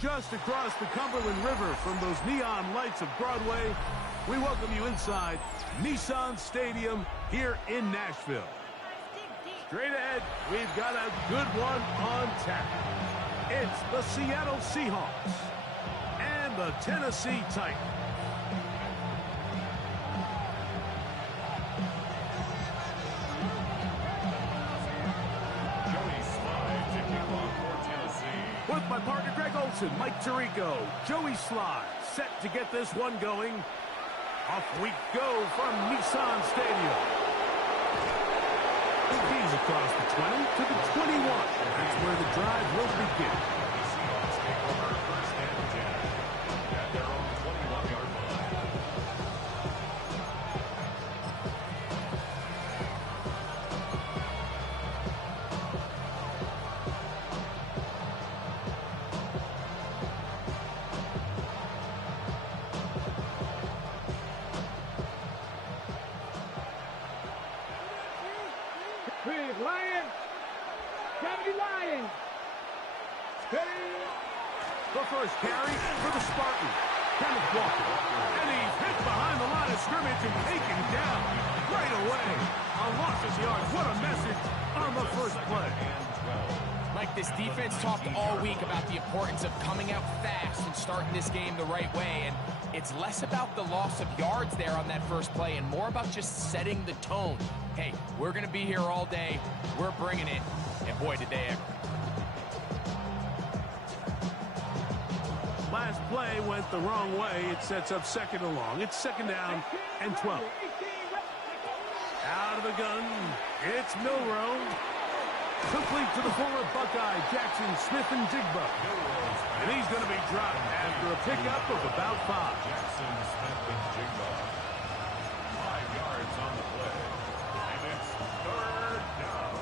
just across the Cumberland River from those neon lights of Broadway, we welcome you inside Nissan Stadium here in Nashville. Straight ahead, we've got a good one on tap. It's the Seattle Seahawks and the Tennessee Titans. With my partner Greg Olson, Mike Tirico, Joey Sly, set to get this one going. Off we go from Nissan Stadium. He's across the 20 to the 21. That's where the drive will begin. The Seahawks take over first and 10 at their own 21-yard line. Lion! Kennedy Lion! The first carry for the Spartans. Kenneth Walker. And he's hit behind the line of scrimmage and taken down right away. A loss of yards. What a message on the first play. Mike, this defense talked all week about the importance of coming out fast and starting this game the right way. And it's less about the loss of yards there on that first play and more about just setting the tone. Hey, we're going to be here all day. We're bringing it. And boy, did they ever. Last play went the wrong way. It sets up second and long. It's second down and 12. Out of the gun, it's Milroe. Complete to the former Buckeye, Jackson Smith-Njigba. And he's going to be dropped after a pickup of about 5. Jackson Smith-Njigba. 5 yards on the play. And it's third down.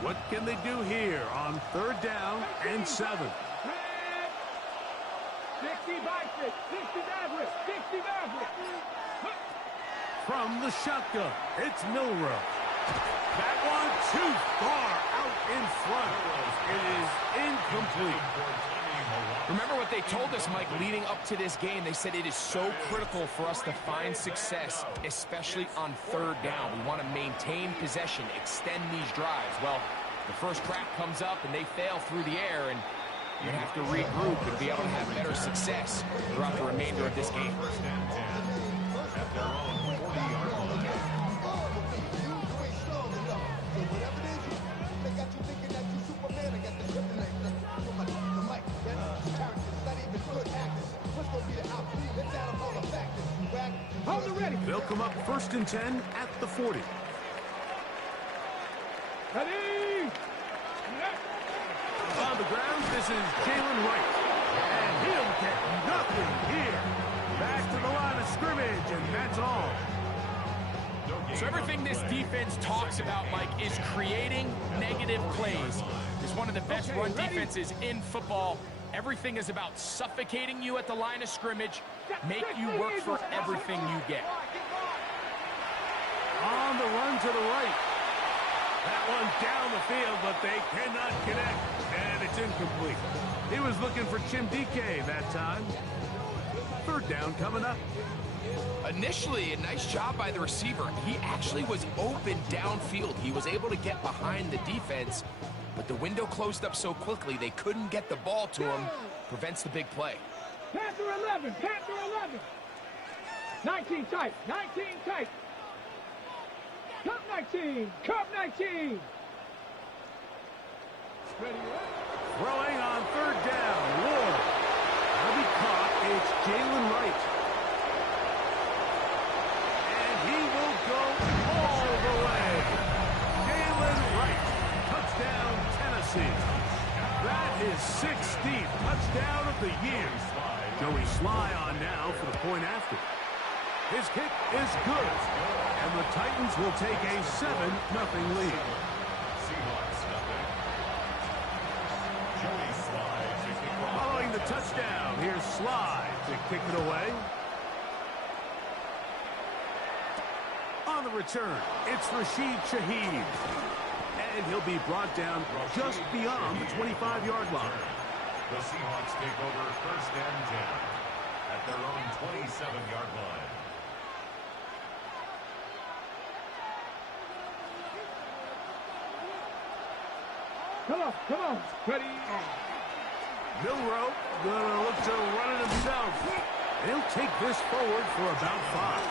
What can they do here on third down and 7? 60 Vikings, 60 Mavericks, 60 Mavericks. From the shotgun, it's Milroe. That one too far out in front. It is incomplete. Remember what they told us, Mike, leading up to this game. They said it is so critical for us to find success, especially on third down. We want to maintain possession, extend these drives. Well, the first crack comes up and they fail through the air, and you have to regroup and be able to have better success throughout the remainder of this game. First and 10 at their own 40-yard line. They'll come up first and 10 at the 40. Ready? On the ground, this is Jalen Wright. And he'll get nothing here. Back to the line of scrimmage, and that's all. So everything this defense talks about, Mike, is creating negative plays. It's one of the best run defenses in football. Everything is about suffocating you at the line of scrimmage, make you work for everything you get. On the run to the right. That one down the field, but they cannot connect, and it's incomplete. He was looking for Chimdike that time. Third down coming up. Initially, a nice job by the receiver. He actually was open downfield. He was able to get behind the defense, but the window closed up so quickly they couldn't get the ball to him. Prevents the big play. Panther 11, Panther 11. 19 tight, 19 tight. Cup 19, Cup 19. Throwing on third down. Ward. That'll be caught. It's Jalen Wright. And he will go all the way. Jalen Wright. Touchdown, Tennessee. That is 16th touchdown of the year. Joey Sly on now for the point after. His kick is good. And the Titans will take a 7-0 lead. slide to kick it away. On the return, it's Rashid Shaheed. And he'll be brought down just beyond the 25-yard line. The Seahawks take over 1st and 10 at their own 27-yard line. Come on. Ready. Milroe gonna look to run it himself. He'll take this forward for about 5.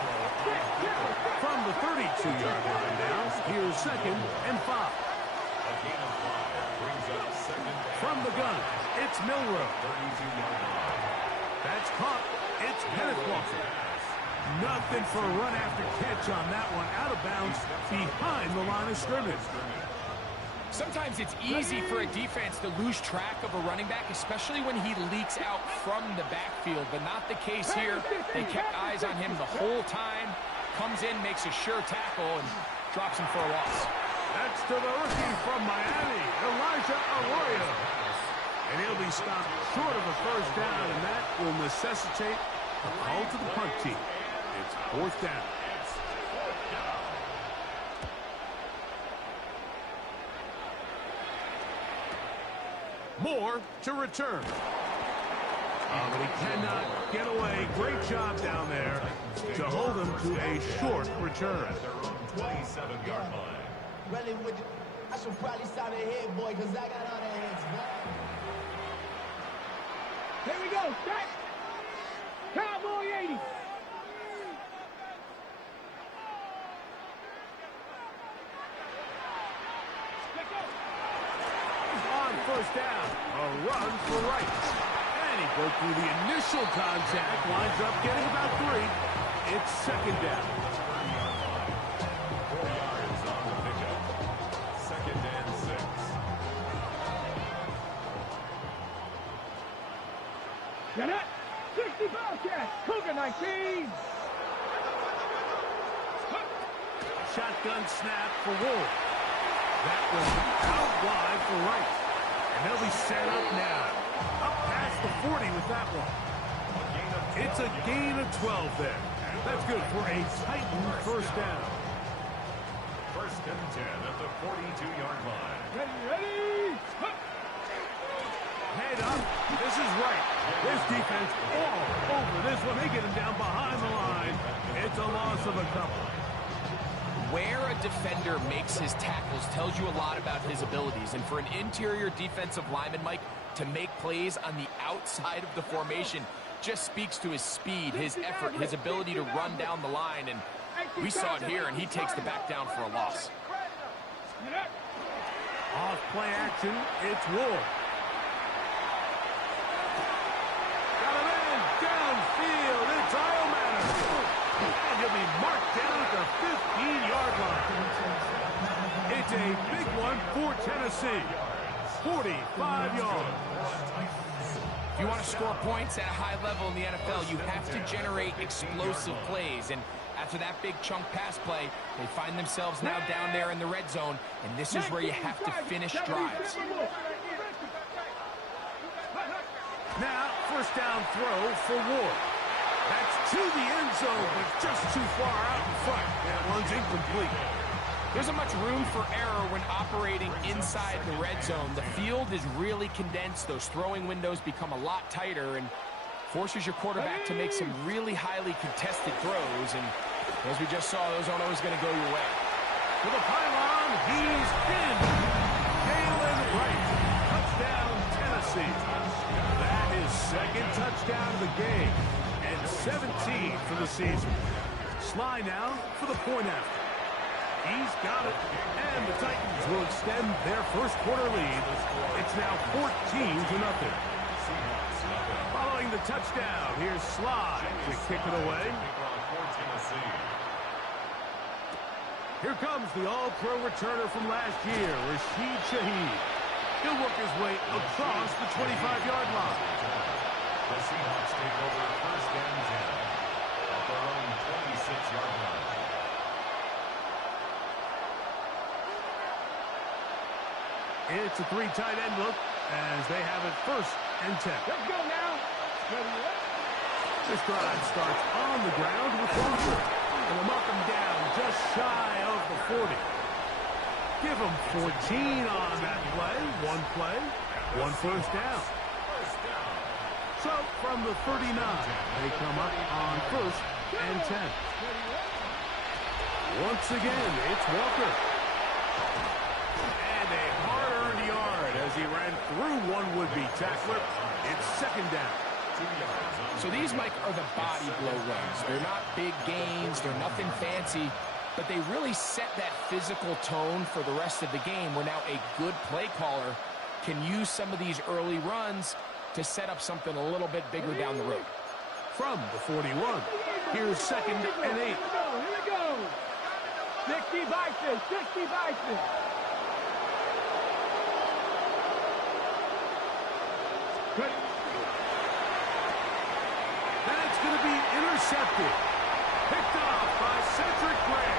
From the 32-yard line now, here's 2nd and 5. A gain of 5 brings up 2nd. From the gun, it's Milroe. 32-yard line. That's caught. It's Kenneth Walker. Nothing for a run after catch on that one. Out of bounds behind the line of scrimmage. Sometimes it's easy for a defense to lose track of a running back, especially when he leaks out from the backfield, but not the case here. They kept eyes on him the whole time. Comes in, makes a sure tackle, and drops him for a loss. That's to the rookie from Miami, Elijah Arroyo. And he'll be stopped short of a 1st down, and that will necessitate a call to the punt team. It's 4th down. Moore to return. But he cannot get away. Great job down there to hold him to a short return. At their own 27-yard line. Really, I should probably start a head, boy, because I got all the heads, boy. Here we go. Set. Cowboy 80. On 1st down, a run for right. And he broke through the initial contact, winds up getting about 3. It's 2nd down. 4 yards on the pickup. 2nd and 6. Get it. 60 Bobcats. Cougar 19. Shotgun snap for Ward. That was out wide for right. And they'll be set up now. Up past the 40 with that one. It's a gain of 12 there. That's good for a Titan 1st down. 1st and 10 at the 42-yard line. Ready. Head up. This is right. This defense all over this one. They get him down behind the line. It's a loss of a couple. Where a defender makes his tackles tells you a lot about his abilities. And for an interior defensive lineman, Mike, to make plays on the outside of the formation just speaks to his speed, his effort, his ability to run down the line. And we saw it here, and he takes the back down for a loss. Off play action, it's Ward. Got him in, downfield, it's Iomana. And he'll be marked down at the 15-yard line. It's a big one for Tennessee. 45 yards. If you want to score points at a high level in the NFL, you have to generate explosive plays. And after that big chunk pass play, they find themselves now down there in the red zone, and this is where you have to finish drives. Now, 1st down throw for Ward. That's to the end zone, but just too far out in front. That one's incomplete. There isn't much room for error when operating inside the red zone. The field is really condensed. Those throwing windows become a lot tighter and forces your quarterback to make some really highly contested throws. And as we just saw, those aren't always going to go your way. To the pylon, he's in. Galen Wright. Touchdown, Tennessee. That is 2nd touchdown of the game. And 17 for the season. Sly now for the point after. He's got it. And the Titans will extend their 1st quarter lead. It's now 14-0. Following the touchdown, here's Sly to kick it away. Here comes the all-pro returner from last year, Rashid Shaheed. He'll work his way across the 25-yard line. The Seahawks take over 1st and 10 at their own 26-yard line. It's a 3 tight end look as they have it 1st and 10. Let's go now. This drive starts on the ground with Walker. And they'll mark him down just shy of the 40. Give him 14 on that play. One first down. So from the 39, they come up on 1st and 10. Once again, it's Walker. And a hard-earned yard as he ran through one would-be tackler. It's 2nd down. So these, Mike, are the body blow runs. They're not big gains. They're nothing fancy. But they really set that physical tone for the rest of the game where now a good play caller can use some of these early runs to set up something a little bit bigger down the road. From the 41, here's 2nd and 8. Here we go. 60 Bison, 60 Bison. That's going to be intercepted. Picked off by Cedric Gray.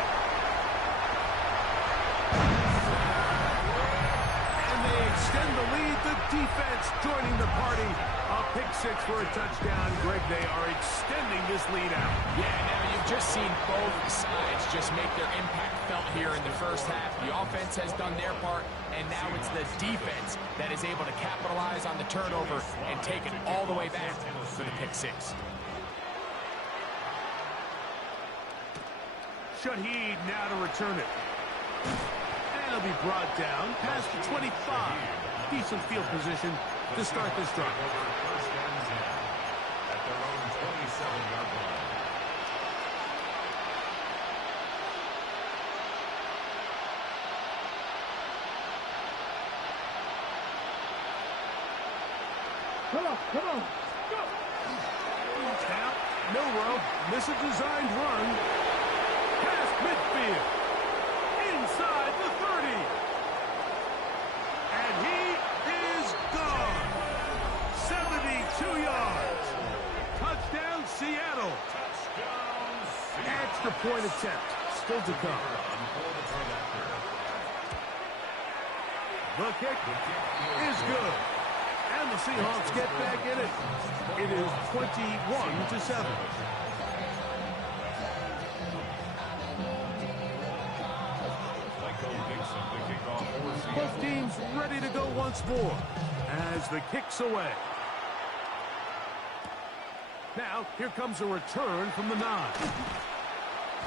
And they extend the lead. The defense joining the party. A pick 6 for a touchdown. Greg, they are extending this lead out. Yeah, now you've just seen both sides just make their impact felt here in the first half. The offense has done their part, and now it's the defense that is able to capitalize on the turnover and take it all the way back for the pick 6. Shaheed now to return it. And it'll be brought down past the 25. Decent field position to start this drive. First and 10 at their own 27-yard line. Come on. Go. Now, Milrow, miss a designed run. Past midfield. Inside the 30. And he is gone. 72 yards. Touchdown, Seattle. Extra point attempt. Still to come. The kick is good. And the Seahawks get back in it. It is 21-7. Both teams ready to go once more as the kick's away. Now, here comes a return from the 9.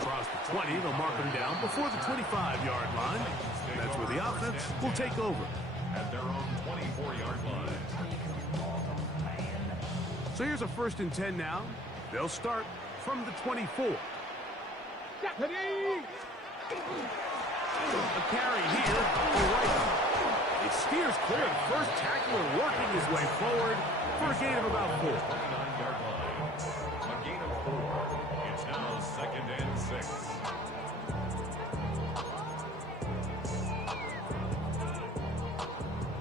Across the 20, they'll mark him down before the 25-yard line. That's where the offense will take over. At their own 24-yard line. So here's a 1st and 10 now. They'll start from the 24. A carry here up the right. It steers clear. First tackler working his way forward for a gain of about 4. 29-yard line. A gain of 4. It's now 2nd and 6.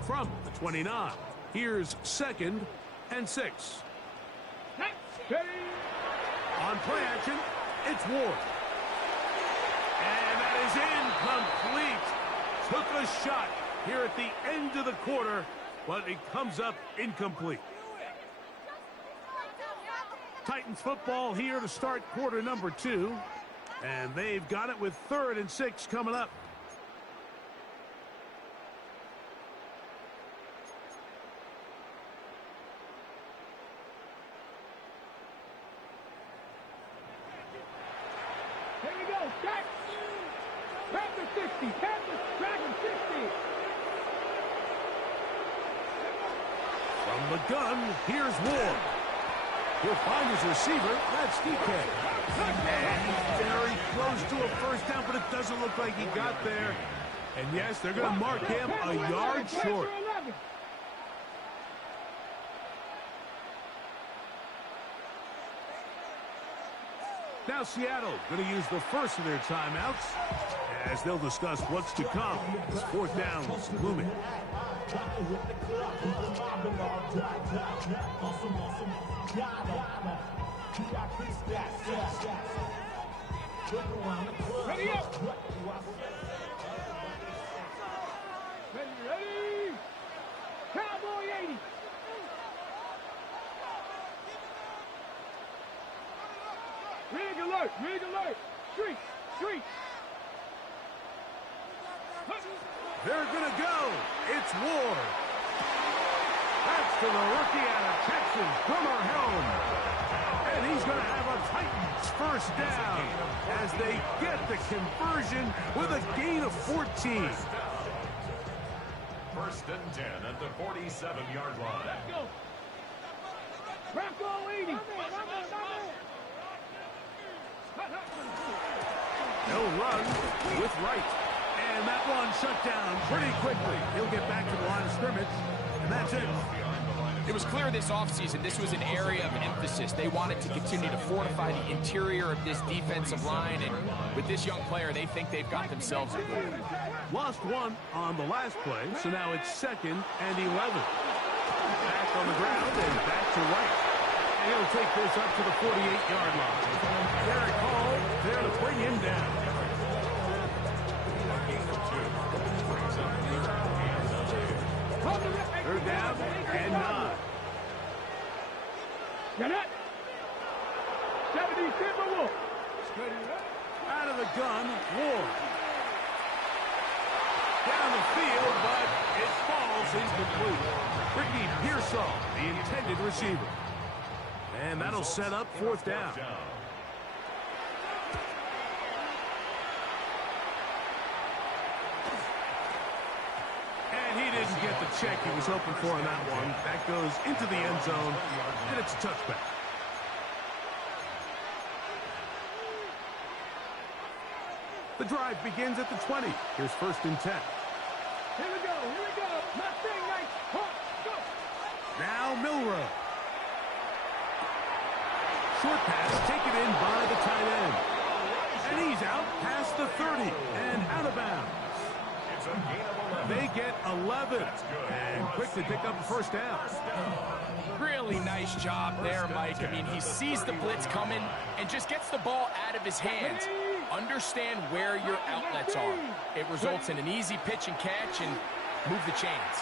From the 29, here's 2nd and 6. On play action, it's Ward. And that is incomplete. Took a shot here at the end of the quarter, but it comes up incomplete. Titans football here to start quarter number 2. And they've got it with 3rd and 6 coming up. Here we go. Jack. Panther 60. Panther Dragon 60. From the gun, here's Ward. He'll find his receiver. That's DK. And he's very close to a first down, but it doesn't look like he got there. And yes, they're going to mark him a yard short. Now Seattle going to use the first of their timeouts as they'll discuss what's to come. This 4th down is looming. Ready up. Ready. Cowboy 80. alert, rig alert. Street, street. They're going to go. It's Ward. That's to the rookie out of Texas, Drummer Helm. And he's going to have a Titans first down as they get the conversion with a gain of 14. First and 10 at the 47-yard line. Let's go. Bronco 80. No run with Wright. And that one shut down pretty quickly. He'll get back to the line of scrimmage, and that's it. It was clear this offseason this was an area of emphasis. They wanted to continue to fortify the interior of this defensive line, and with this young player, they think they've got themselves a goal. Lost one on the last play, so now it's 2nd and 11. Back on the ground and back to Wright. And he'll take this up to the 48-yard line. Derek Hall there to bring him down. Third down and 9. Get it. 70 Timberwolves. Out of the gun, Ward. Down the field, but it falls incomplete. Ricky Pearsall, the intended receiver. And that'll set up 4th down. And he didn't get the check he was hoping for on that one. That goes into the end zone, and it's a touchback. The drive begins at the 20. Here's 1st and 10. Here we go, here we go. Mustang night. Go. Now Milrow. Short pass taken in by the tight end. And he's out past the 30 and out of bounds. It's a gain of 11. They get 11 and quick to pick up a 1st down. Really nice job there, Mike. I mean, he sees the blitz coming and just gets the ball out of his hands. Understand where your outlets are. It results in an easy pitch and catch and move the chains.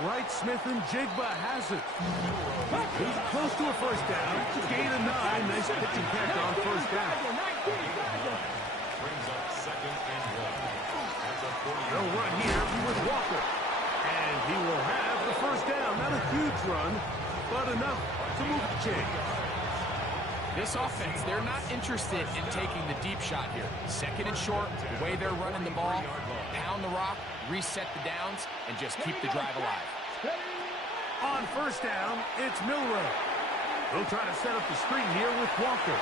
Outright Smith and Jigba has it. He's close to a 1st down. Gain of 9. Nice pitch and catch on 1st down. Brings up 2nd and 1. That's a 40. They'll run here with Walker. And he will have the 1st down. Not a huge run, but enough to move the chains. This offense, they're not interested in taking the deep shot here. 2nd and short, the way they're running the ball, pound the rock, reset the downs, and just keep the drive alive. On 1st down, it's Milrow. They'll try to set up the screen here with Walker.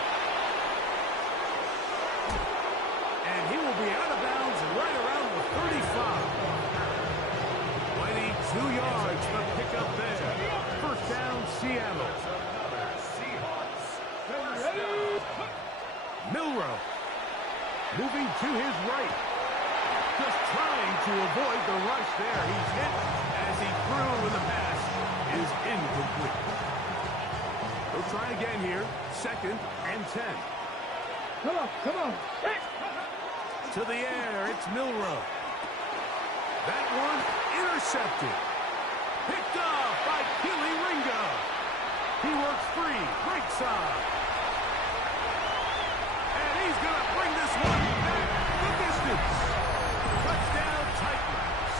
And he will be out of bounds right around the 35. 22 yards for pickup there. 1st down, Seattle. Milrow moving to his right. Just trying to avoid the rush there. He's hit as he threw, and the pass is incomplete. They'll try again here. 2nd and 10. Come on. To the air, it's Milrow. That one intercepted. Picked off by Keely Ringo. He works free, right side. And he's going to bring this one back the distance. Touchdown, Titans.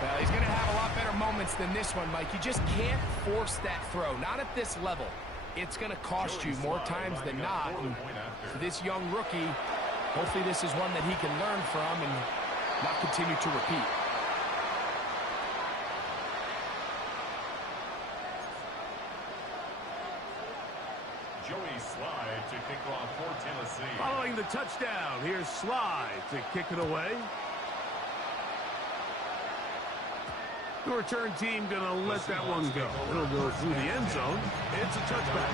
Well, he's going to have a lot better moments than this one, Mike. You just can't force that throw. Not at this level. It's going to cost you more times than not. And for this young rookie, hopefully this is one that he can learn from and not continue to repeat. Joey Slide to kick off for Tennessee. Following the touchdown, here's Slide to kick it away. The return team going to let that one go. It'll go through the end zone. It's a touchback.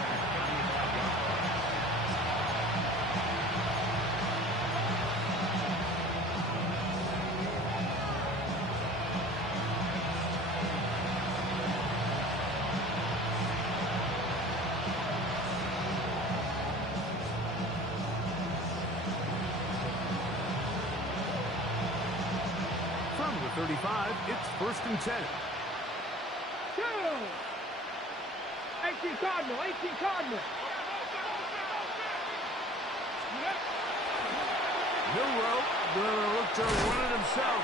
From the 35, it's 1st and 10. 2. Hey, 18 Cardinal, 18 Cardinal. Milroe gonna look to run it himself.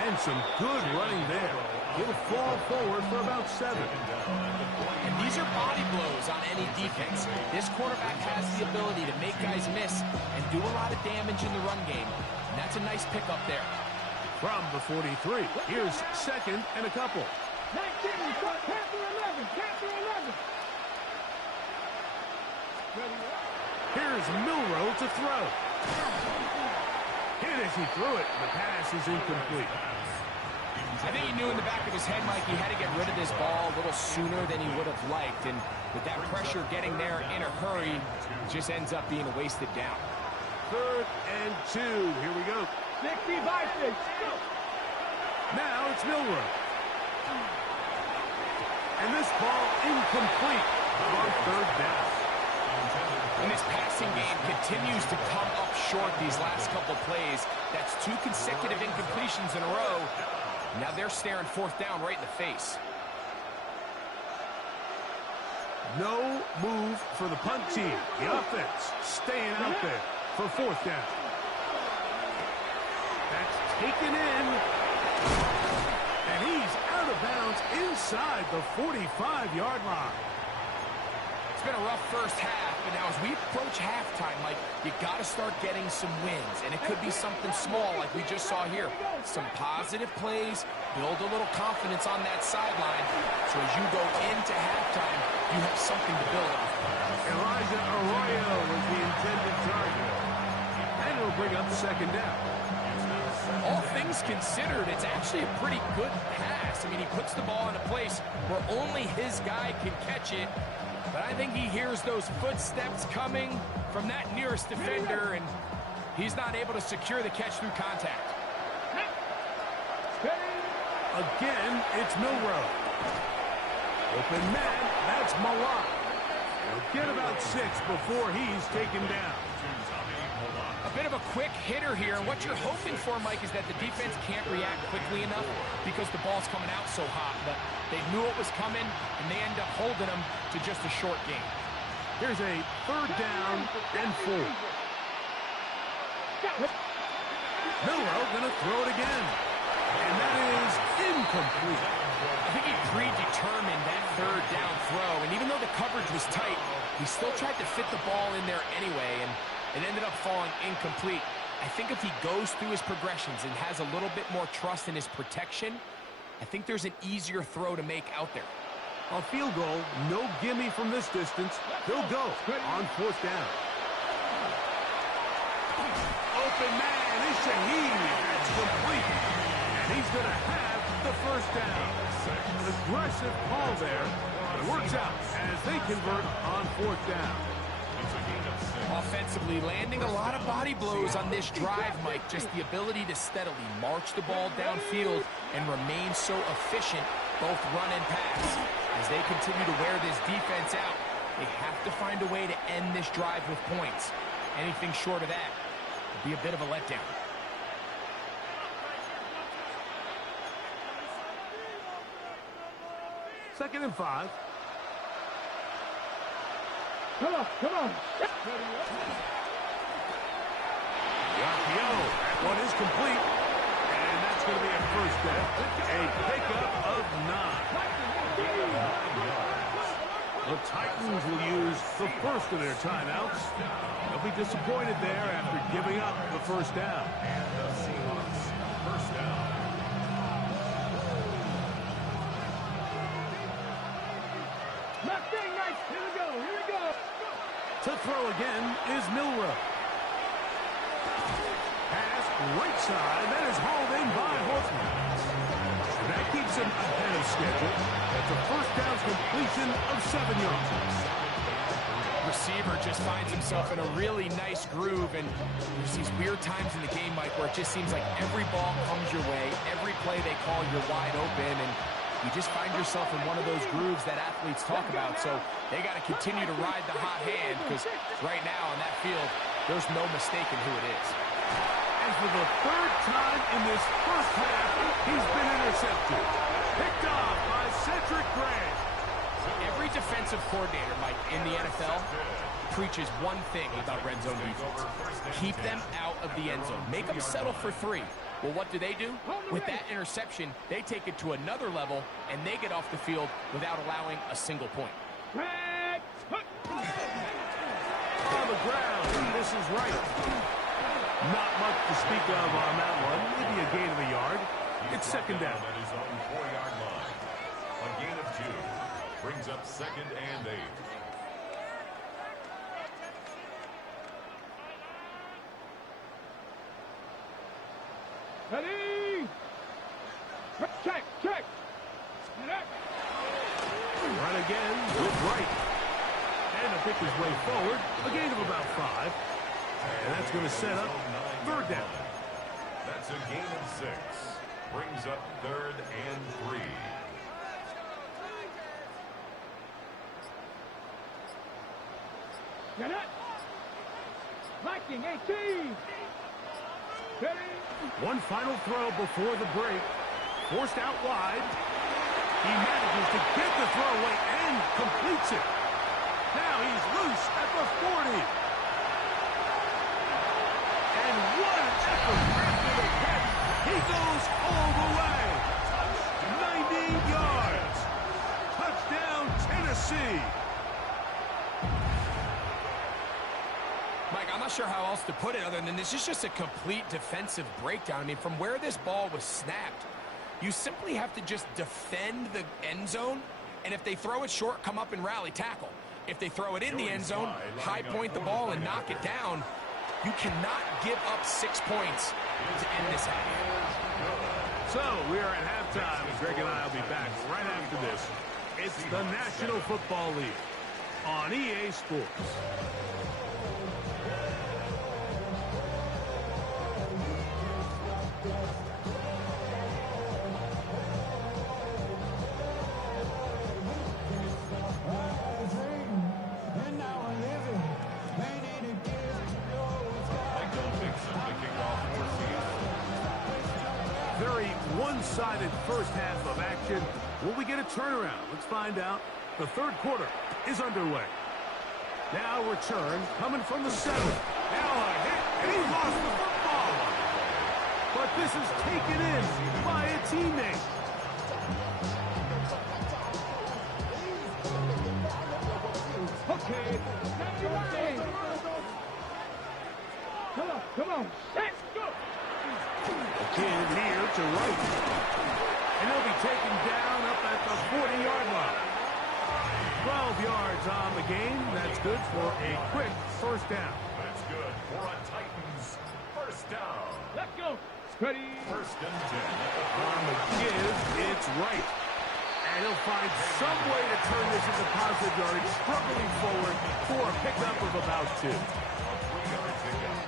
And some good running there. He'll fall forward for about 7. And these are body blows on any defense. This quarterback has the ability to make guys miss and do a lot of damage in the run game. And that's a nice pickup there. From the 43, here's 2nd and a couple. 19, Panther 11, Panther 11. Here's Milroe to throw. Hit as he threw it. The pass is incomplete. I think he knew in the back of his head, Mike, he had to get rid of this ball a little sooner than he would have liked. And with that pressure getting there in a hurry, it just ends up being a wasted down. 3rd and 2. Here we go. 60 by 6. Now it's Milroe. And this ball incomplete on 3rd down. And this passing game continues to come up short these last couple plays. That's 2 consecutive incompletions in a row. Now they're staring 4th down right in the face. No move for the punt team. The offense staying out there for 4th down. That's taken in. And he's out of bounds inside the 45-yard line. It's been a rough first half, but now as we approach halftime, Mike, you got to start getting some wins. And it could be something small like we just saw here. Some positive plays, build a little confidence on that sideline. So as you go into halftime, you have something to build on. Elijah Arroyo was the intended target. And it'll bring up 2nd down. All things considered, it's actually a pretty good pass. I mean, he puts the ball in a place where only his guy can catch it. But I think he hears those footsteps coming from that nearest defender, and he's not able to secure the catch through contact. Again, it's Milroe. Open man, that's Malak. He'll get about 6 before he's taken down. A bit of a quick hitter here, and what you're hoping for, Mike, is that the defense can't react quickly enough because the ball's coming out so hot. But they knew it was coming, and they end up holding them to just a short game. Here's a 3rd down and 4. Milroe gonna throw it again. And that is incomplete. I think he predetermined that 3rd down throw, and even though the coverage was tight, he still tried to fit the ball in there anyway, and it ended up falling incomplete. I think if he goes through his progressions and has a little bit more trust in his protection, I think there's an easier throw to make out there. On field goal, no gimme from this distance. He'll go on 4th down. Open man is Shaheed. That's complete. And he's going to have the 1st down. An aggressive call there. It works out as they convert on 4th down. Offensively, landing a lot of body blows on this drive, Mike. Just the ability to steadily march the ball downfield and remain so efficient, both run and pass. As they continue to wear this defense out, they have to find a way to end this drive with points. Anything short of that would be a bit of a letdown. Second and 5. Come on, come on. The RPO, that one is complete. And that's going to be a 1st down. A pickup of 9. The Titans will use the first of their timeouts. They'll be disappointed there after giving up the 1st down. And the Seahawks, 1st down. Mustang nice. Here we go, here we go. To throw again is Milroe. Pass right side. That is hauled in by Horton. And that keeps him ahead of schedule. That's a 1st down completion of 7 yards. Receiver just finds himself in a really nice groove, and there's these weird times in the game, Mike, where it just seems like every ball comes your way, every play they call, you're wide open, and you just find yourself in one of those grooves that athletes talk about. So they got to continue to ride the hot hand, because right now on that field, there's no mistaking who it is. And for the 3rd time in this first half, he's been intercepted. Picked off by Cedric Gray. Every defensive defensive coordinator, Mike, in the NFL preaches one thing about red zone defense. Keep them out of the end zone. Make them settle for 3. Well, what do? With that interception, they take it to another level, and they get off the field without allowing a single point. On the ground, this is right. Not much to speak of on that one. Maybe a gain of a yard. It's second down. At his own 4-yard line. A gain of 2. Brings up 2nd and 8. Ready? Check, check. Run again with right. And to pick his way forward, a gain of about 5. And that's going to set up 3rd down. That's a gain of 6. Brings up 3rd and 3. Get it. Viking 18. Ready? One final throw before the break. Forced out wide. He manages to get the throw away and completes it. Now he's loose at the 40. And what an effort after the catch. He goes all the way. 90 yards. Touchdown, Tennessee. Mike, I'm not sure how else to put it other than this is just a complete defensive breakdown. I mean, from where this ball was snapped, you simply have to just defend the end zone, and if they throw it short, come up and rally tackle. If they throw it in the end zone, high point the ball and knock it down. You cannot give up 6 points to end this half. So we are at halftime. Greg and I will be back right after this. It's the National Football League on EA Sports. Very one-sided first half of action. Will we get a turnaround? Let's find out. The 3rd quarter is underway. Now return coming from the 7. Now a hit, and he lost the football. But this is taken in by a teammate. Okay. Come on. Let's go. A kid here to right. And he'll be taken down up at the 40-yard line. 12 yards on the game. That's good for a quick first down. That's good for a Titans first down. Let's go. Ready? 1st and 10. On the give, it's right. And he'll find some way to turn this into positive yardage, struggling forward for a pickup of about 2.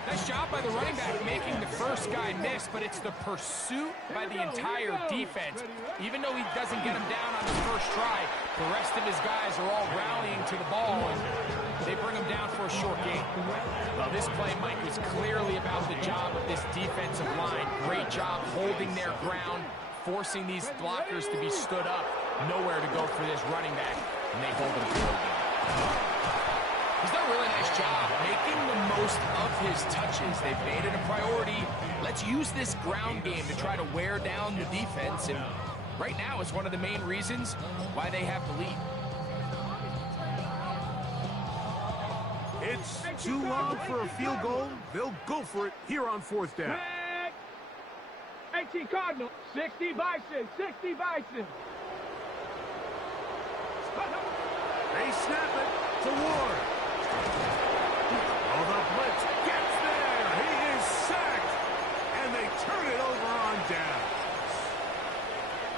Nice job by the running back making the first guy miss, but it's the pursuit by the entire defense. Even though he doesn't get him down on his first try, the rest of his guys are all rallying to the ball, and they bring him down for a short gain. Well, this play, Mike, was clearly about the job of this defensive line. Great job holding their ground, forcing these blockers to be stood up. Nowhere to go for this running back, and they hold him to the game. He's done a really nice job making the most of his touches. They've made it a priority. Let's use this ground game to try to wear down the defense. And right now is one of the main reasons why they have the lead. It's too long for a field goal. They'll go for it here on 4th down. 18 Cardinal, 60 Bison, 60 Bison. They snap it to Ward. Oh, the blitz gets there. He is sacked. And they turn it over on down.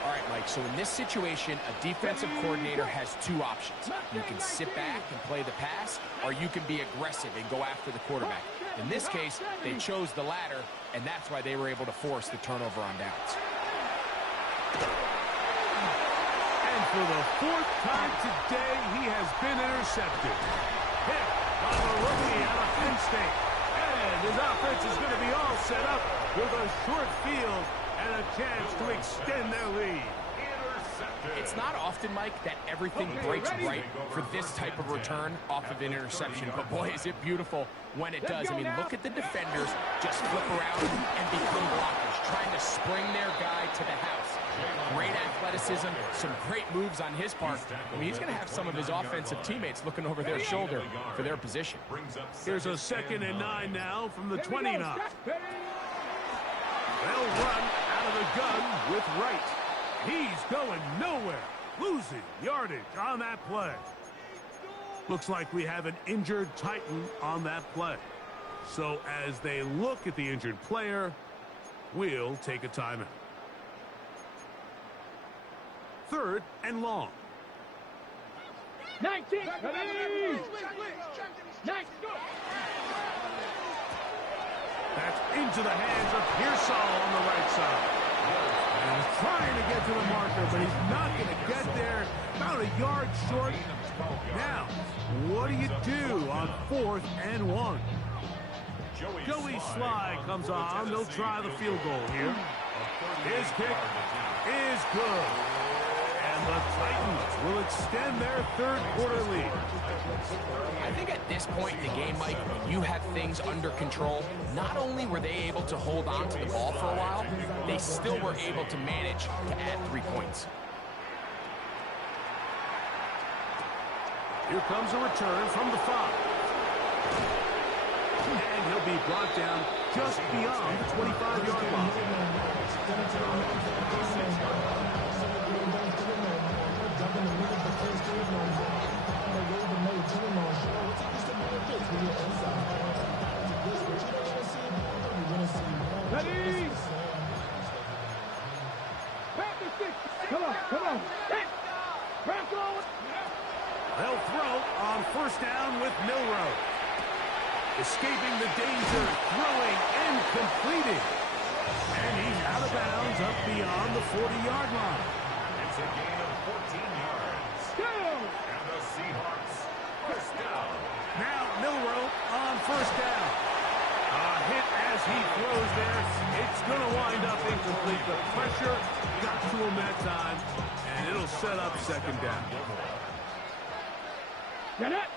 All right, Mike, so in this situation, a defensive coordinator has 2 options. You can sit back and play the pass, or you can be aggressive and go after the quarterback. In this case, they chose the latter, and that's why they were able to force the turnover on downs. And for the 4th time today, he has been intercepted. Hit by the rookie out of Penn State. And his offense is going to be all set up with a short field and a chance to extend their lead. If It's not often, Mike, that everything breaks right for this type of return off of an interception. But, boy, is it beautiful when it does. I mean, look at the defenders just flip around and become blockers, trying to spring their guy to the house. Great athleticism, some great moves on his part. I mean, he's going to have some of his offensive teammates looking over their shoulder for their position. Here's a 2nd and 9 now from the 29. They'll run out of the gun with Wright. He's going nowhere. Losing yardage on that play. Looks like we have an injured Titan on that play. So as they look at the injured player, we'll take a timeout. 3rd and long. 19. That's into the hands of Pearsall on the right side. And he's trying to get to the marker, but he's not going to get there. About a yard short. Now, what do you do on 4th and 1? Joey Sly comes on. They'll try the field goal here. His kick is good. And the Titans will extend their 3rd quarter lead. I think at this point in the game, Mike, you have things under control. Not only were they able to hold on to the ball for a while, they still were able to manage to add 3 points. Here comes a return from the 5. And he'll be brought down just beyond the 25-yard line. Ready? Back to 6. Come on. Press on. They'll throw on 1st down with Milrow. Escaping the danger, throwing and completing. And he's out of bounds up beyond the 40-yard line. It's a gain of 14 yards. And the Seahawks 1st down. Now Milrow on 1st down. A hit as he throws there. It's going to wind up incomplete. The pressure got to him that time, and it'll set up 2nd down. Get it.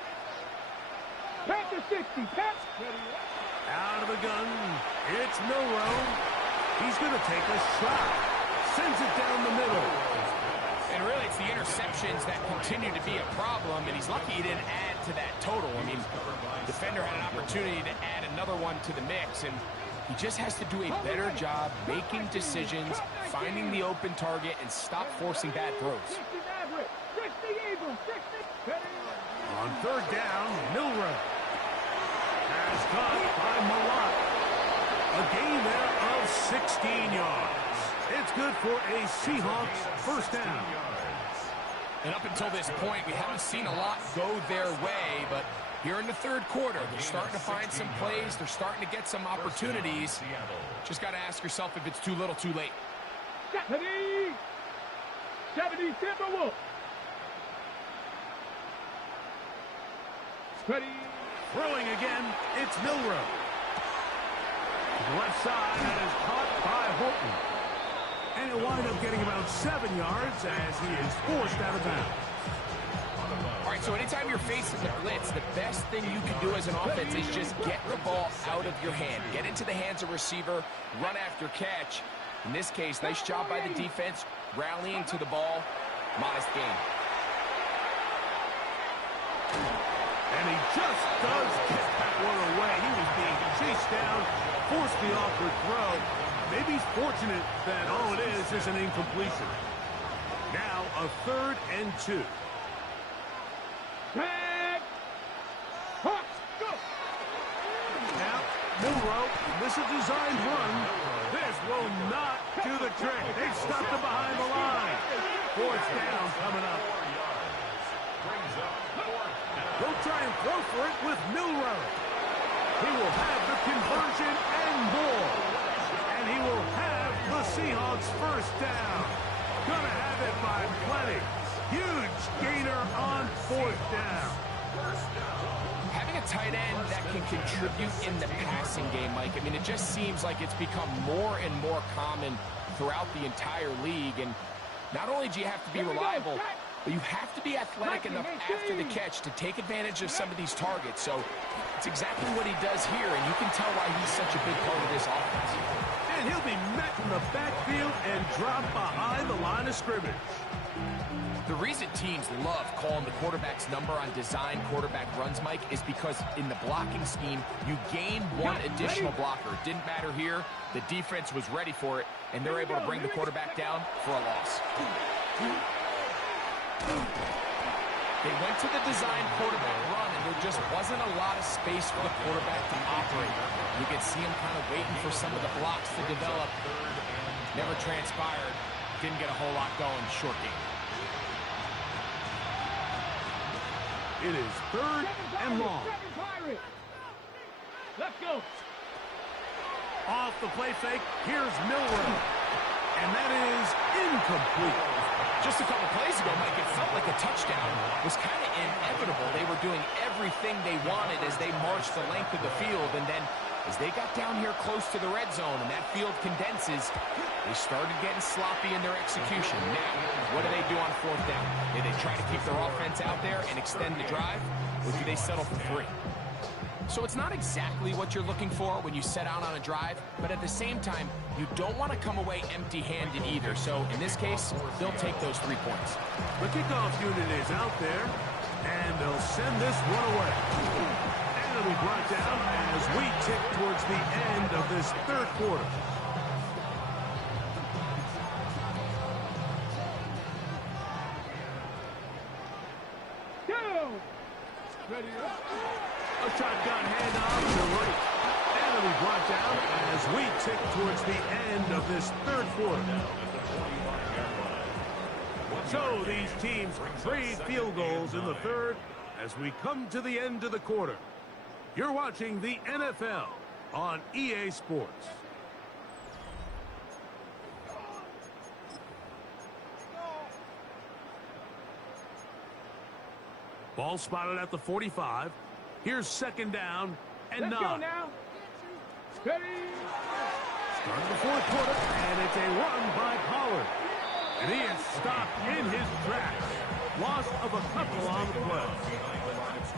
Back to 60. Out of the gun. It's Milrow. He's going to take a shot. Sends it down the middle. And really, it's the interceptions that continue to be a problem, and he's lucky he didn't add to that total. I mean, defender had an opportunity to add another one to the mix, and he just has to do a better job making decisions, finding the open target, and stop forcing bad throws. 60 Eagles. 60. On 3rd down, Milrow has caught by Malott. A gain there of 16 yards. It's good for a Seahawks 1st down. And up until this point, we haven't seen a lot go their way, but here in the 3rd quarter, they're starting to find some plays. They're starting to get some opportunities. Just got to ask yourself if it's too little, too late. 70 Timberwolves. Ready. Throwing again, it's Milrow. To the left side, that is caught by Horton. And he'll wind up getting about 7 yards as he is forced out of bounds. All right, so anytime you're facing the blitz, the best thing you can do as an offense is just get the ball out of your hand. Get into the hands of receiver, run after catch. In this case, nice job by the defense, rallying to the ball. Modest gain. And he just does get that one away. He was being chased down, forced the awkward throw. Maybe he's fortunate that all it is an incompletion. Now a 3rd and 2. Tag. Hawks, go. Now, Milrow, this is a designed run. This will not do the trick. They've stopped him behind the line. 4th down coming up. He'll try and throw for it with Milrow. He will have the conversion and more. And he will have the Seahawks 1st down. Gonna have it by plenty. Huge gainer on 4th down. Having a tight end that can contribute in the passing game, Mike, I mean, it just seems like it's become more and more common throughout the entire league. And Not only do you have to be reliable, but you have to be athletic enough after the catch to take advantage of some of these targets. So it's exactly what he does here, and you can tell why he's such a big part of this offense. And he'll be met in the backfield and dropped behind the line of scrimmage. The reason teams love calling the quarterback's number on design quarterback runs, Mike, is because in the blocking scheme, you gain one additional blocker. It didn't matter here. The defense was ready for it, and they're able to bring the quarterback down for a loss. They went to the design quarterback run, and there just wasn't a lot of space for the quarterback to operate. You could see him kind of waiting for some of the blocks to develop. Never transpired. Didn't get a whole lot going. Short game. It is 3rd and long. Let's go. Off the play fake, here's Milroe. And that is incomplete. Just a couple plays ago, Mike, it felt like a touchdown was kind of inevitable. They were doing everything they wanted as they marched the length of the field. And then as they got down here close to the red zone and that field condenses, they started getting sloppy in their execution. Now, what do they do on 4th down? Do they try to keep their offense out there and extend the drive, or do they settle for 3? So it's not exactly what you're looking for when you set out on a drive, but at the same time, you don't want to come away empty-handed either. So in this case, they'll take those 3 points. The kickoff unit is out there, and they'll send this one away. And it'll be brought down as we tick towards the end of this 3rd quarter. A shotgun handoff to right. And it'll be brought down as we tick towards the end of this 3rd quarter. So these teams trade field goals in the 3rd as we come to the end of the quarter. You're watching the NFL on EA Sports. Ball spotted at the 45. Here's 2nd down and 9. Let's go now. Steady. Start of the 4th quarter, and it's a run by Pollard. And he is stopped in his tracks. Loss of a couple on the play.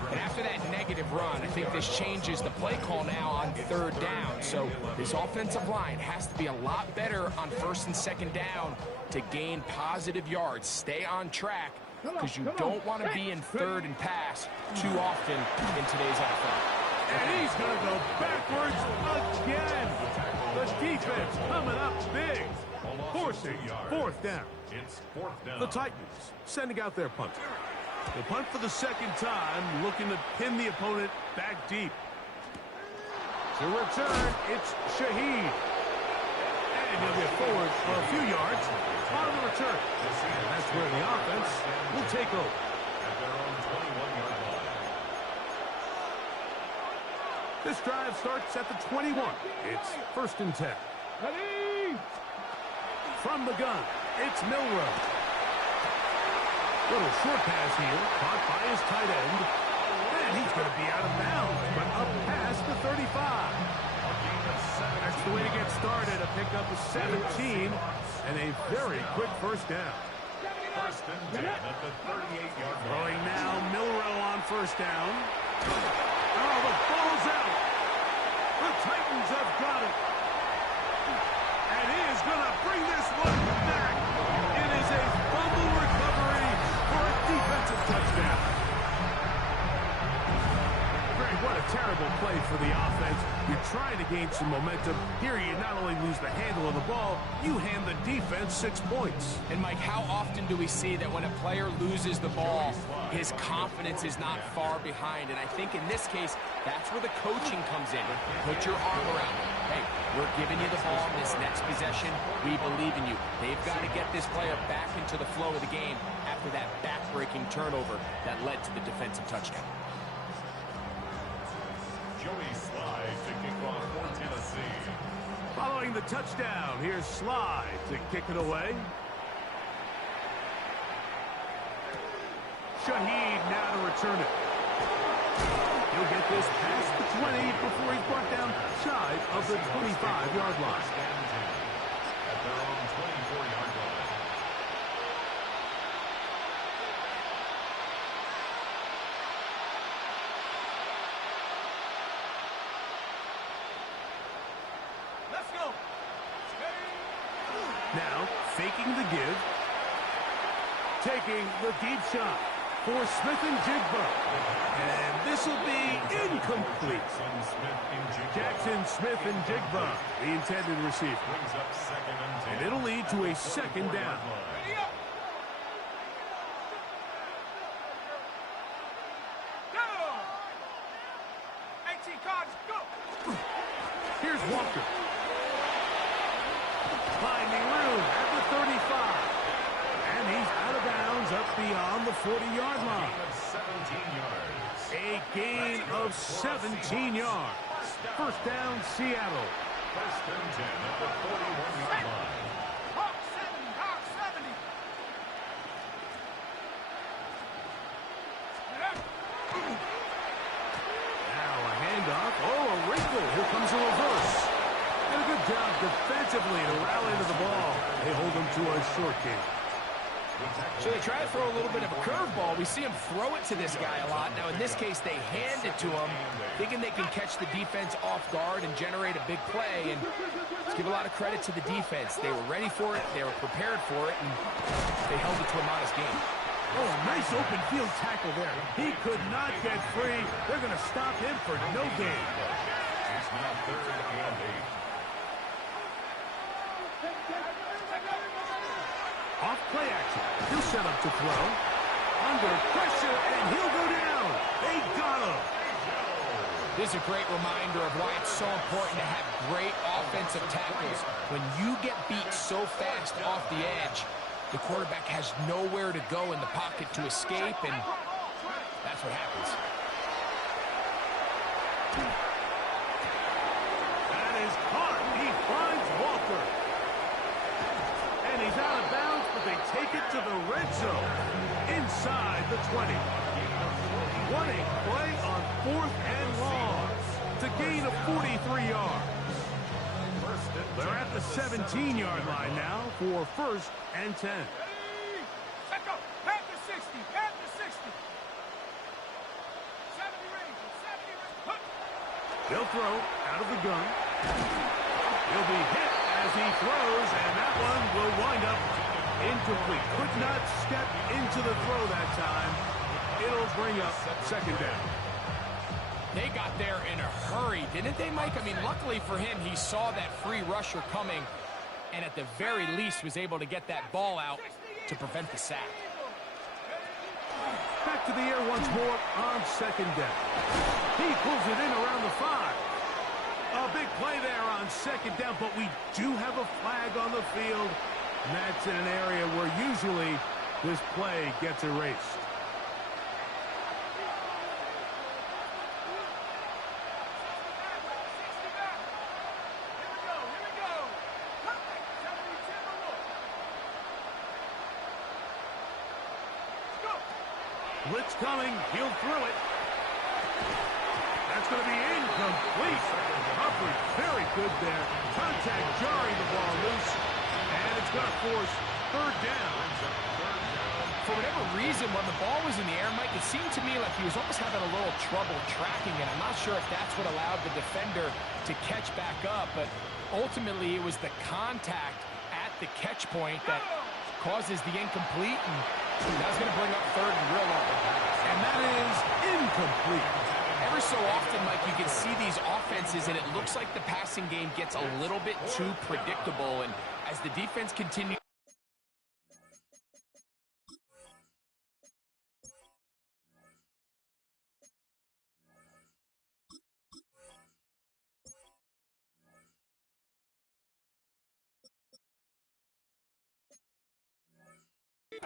And after that negative run, I think this changes the play call now on 3rd down. So this offensive line has to be a lot better on 1st and 2nd down to gain positive yards. Stay on track, because you don't want to be in 3rd and pass too often in today's NFL. And he's going to go backwards again. The defense coming up big, forcing 4th down. It's 4th down. The Titans sending out their punter. They punt for the 2nd time, looking to pin the opponent back deep. To return, it's Shaheed. And he'll get forward for a few yards on the return. And that's where the offense will take over. At their own 21-yard line. This drive starts at the 21. It's 1st and 10. Ready. From the gun, it's Milroe. Little short pass here, caught by his tight end. And he's going to be out of bounds, but up past the 35. That's the way to get started, a pickup of 17, and a very quick 1st down. 1st and 10 at the 38-yard line. Throwing now, Milroe on 1st down. Oh, the ball's out. The Titans have got it. And he is going to bring this one back. It is a fumble recovery for a defensive touchdown. Greg, what a terrible play for the offense. You're trying to gain some momentum. Here you not only lose the handle of the ball, you hand the defense 6 points. And Mike, how often do we see that when a player loses the ball, his confidence is not far behind? And I think in this case, that's where the coaching comes in. Put your arm around him. Hey, we're giving you the ball in this next possession. We believe in you. They've got to get this player back into the flow of the game after that back-breaking turnover that led to the defensive touchdown. Joey Slide to kick off for Tennessee. Following the touchdown, here's Slide to kick it away. Shaheed now to return it. He'll get this past the 20 before he's brought down shy of the 25-yard line. At their own 24-yard line. taking the give. Taking the deep shot for Smith and Jigba. And this will be incomplete. Jackson Smith and Jigba, the intended receiver. And it'll lead to a second down. Here's Walker. Finding room at the 35. And he's out of bounds up beyond the 40-yard line. A gain of 17 yards. First down, Seattle. First and 10 at the 41-yard line. Hawk 70, Hawk 70. Now a handoff. Oh, a wrinkle. Here comes a reverse. And a good job defensively to rally to the ball. They hold him to a short game. So they try to throw a little bit of a curveball. We see him throw it to this guy a lot. Now, in this case, they hand it to him, thinking they can catch the defense off guard and generate a big play. And let's give a lot of credit to the defense. They were ready for it. They were prepared for it. And they held it to a modest game. Oh, nice open field tackle there. He could not get free. They're going to stop him for no gain. It's now 3rd and 8. Off play action. He'll set up to throw. Under pressure, and he'll go down. They got him. This is a great reminder of why it's so important to have great offensive tackles. When you get beat so fast off the edge, the quarterback has nowhere to go in the pocket to escape, and that's what happens. That is caught. He finds Walker. And he's out of bounds, but they take it to the red zone. Inside the 20. Running play on 4th and long. To gain of 43 yards. They're at the 17-yard line now for 1st and 10. Set go. Pat the 60. Pat the 60. 70 range. 70 range. They'll throw out of the gun. He'll be hit as he throws, and that one will wind up incomplete. Could not step into the throw that time. It'll bring up second down. They got there in a hurry, didn't they, Mike? I mean, luckily for him, he saw that free rusher coming, and at the very least was able to get that ball out to prevent the sack. Back to the air once more on second down. He pulls it in around the 5. A big play there on second down, but we do have a flag on the field. And that's in an area where usually this play gets erased. Blitz coming. He'll throw it. That's going to be incomplete. Hubbard, very good there. Contact jarring the ball loose. And it's going to force 3rd down. For whatever reason, when the ball was in the air, Mike, it seemed to me like he was almost having a little trouble tracking it. I'm not sure if that's what allowed the defender to catch back up, but ultimately it was the contact at the catch point that causes the incomplete, and that's going to bring up 3rd and real long. And that is incomplete. Every so often, Mike, you can see these offenses, and it looks like the passing game gets a little bit too predictable, and as the defense continues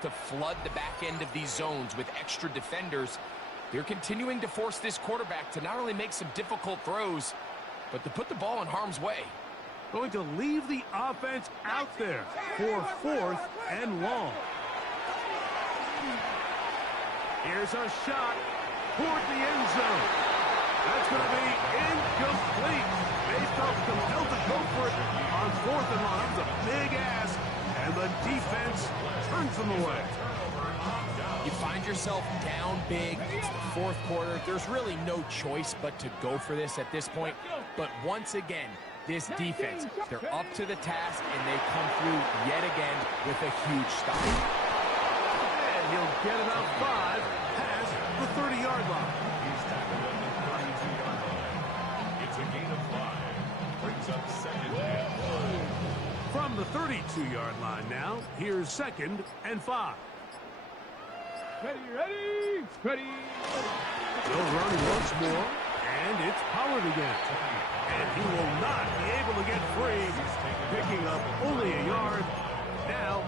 to flood the back end of these zones with extra defenders, they're continuing to force this quarterback to not only make some difficult throws, but to put the ball in harm's way. Going to leave the offense out there for 4th and long. Here's a shot toward the end zone. That's going to be incomplete. They felt compelled to go for it on 4th and long. That was a big ask, and the defense turns them away. You find yourself down big. It's the 4th quarter. There's really no choice but to go for this at this point. But once again, This defense, they're up to the task, and they come through yet again with a huge stop. And he'll get about 5 past the 30-yard line. He's tackled at the 32-yard line. It's a gain of 5. Brings up second and 5. From the 32-yard line now, here's 2nd and 5. Ready. He'll run once more, and it's Pollard again. And he will not be able to get free, picking up only a yard. Now,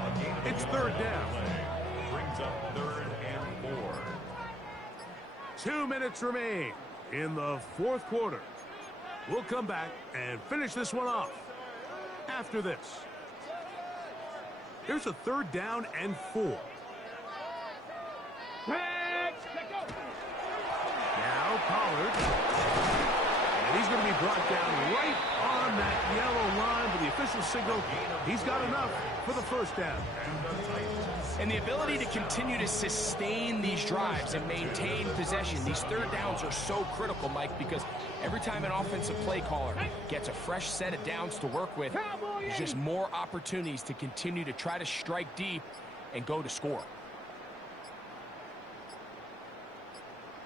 it's 3rd down. Brings up 3rd and 4. 2 minutes remain in the 4th quarter. We'll come back and finish this one off after this. Here's a 3rd down and 4. Now Pollard. And he's going to be brought down right on that yellow line, but the official signal, he's got enough for the 1st down. And the ability to continue to sustain these drives and maintain possession, these 3rd downs are so critical, Mike, because every time an offensive play caller gets a fresh set of downs to work with, there's just more opportunities to continue to try to strike deep and go to score.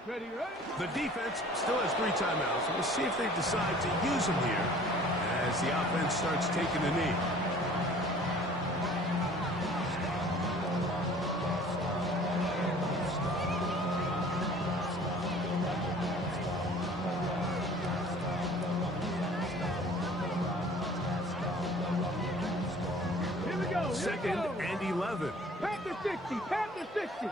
The defense still has 3 timeouts. We'll see if they decide to use them here as the offense starts taking a knee. Here we go. 2nd and 11. Pat the 60.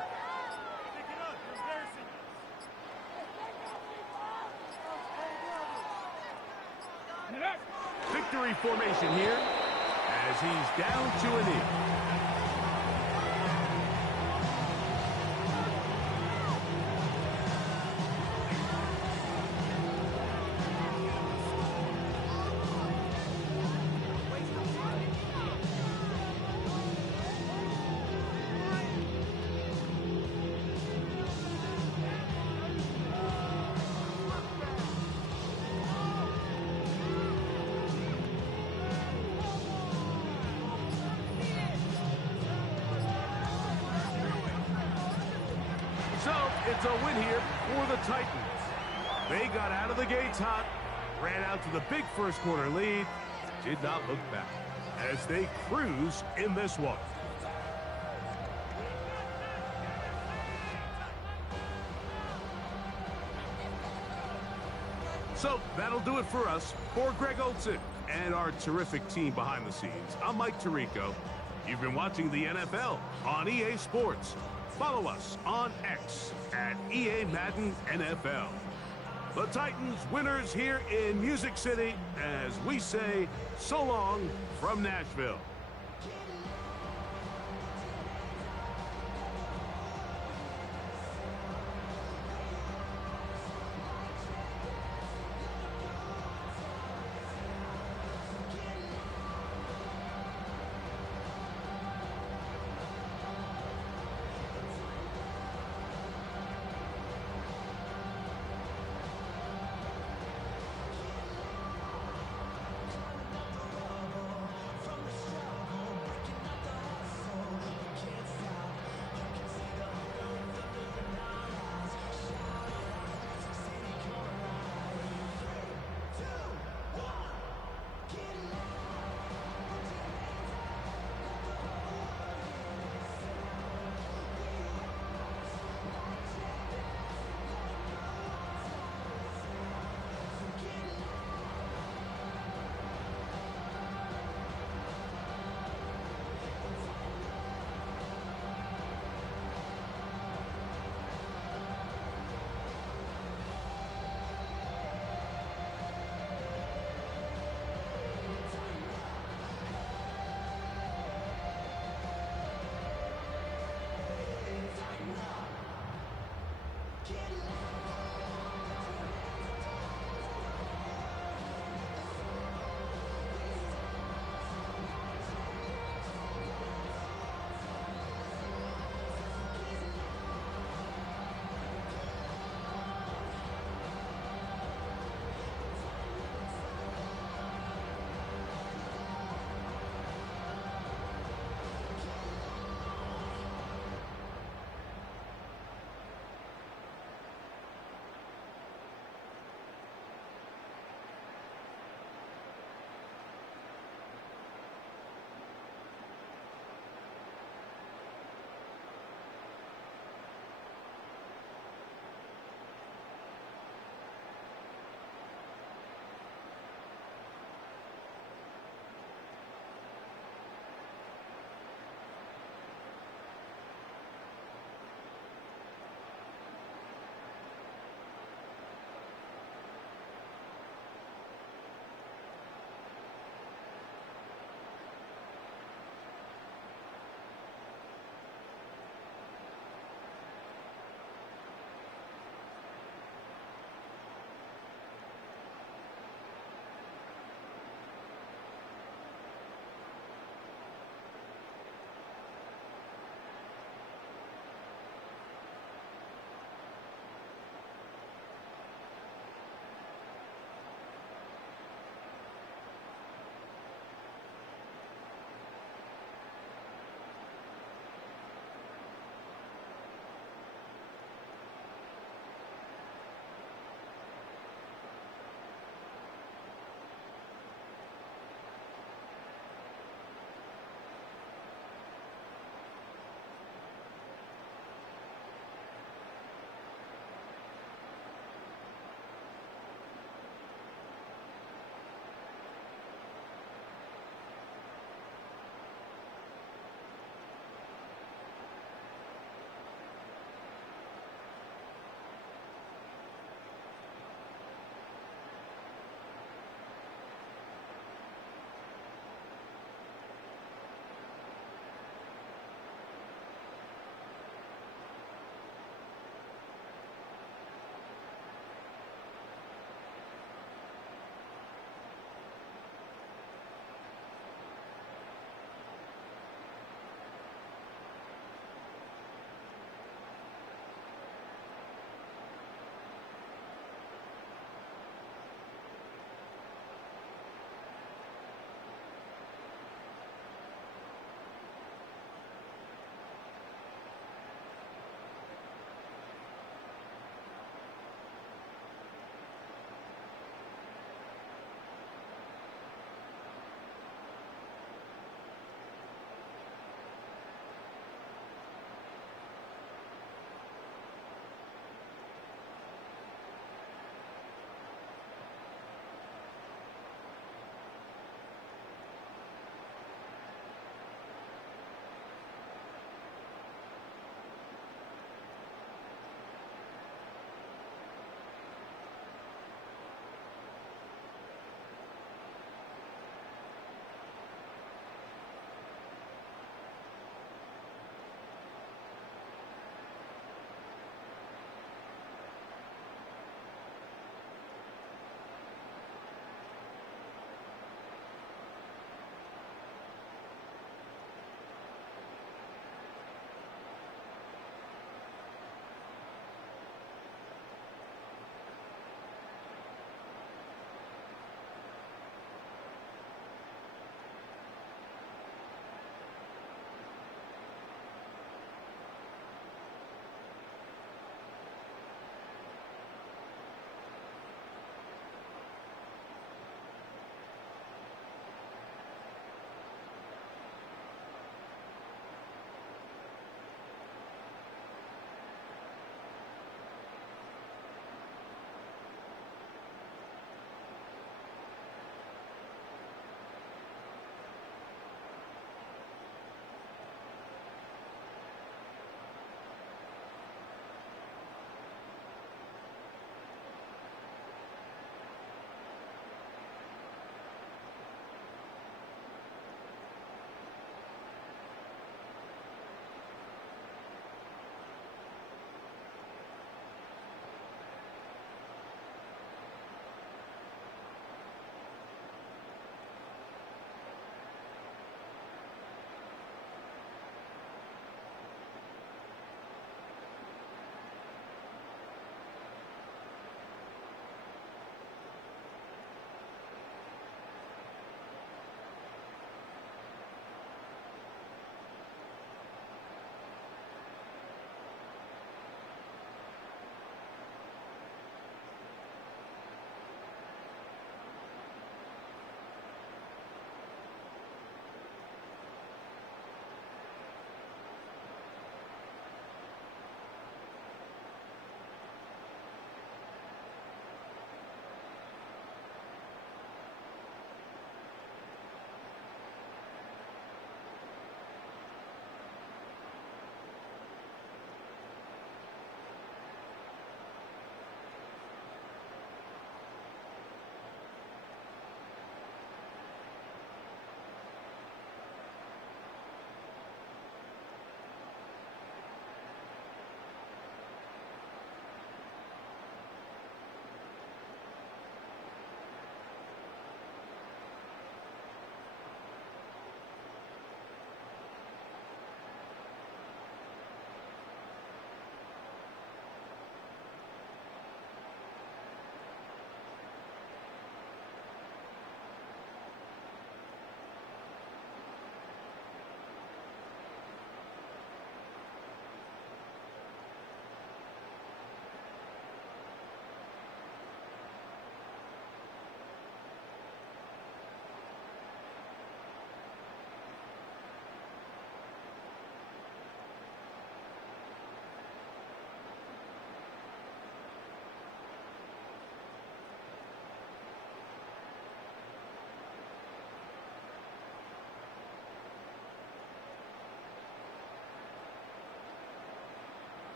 Victory formation here as he's down to a knee. So, it's a win here for the Titans. They got out of the gates hot, ran out to the big 1st quarter lead, did not look back as they cruise in this one. So, that'll do it for us. For Greg Olson and our terrific team behind the scenes, I'm Mike Tirico. You've been watching the NFL on EA Sports. Follow us on X at EA Madden NFL. The Titans winners here in Music City as we say so long from Nashville.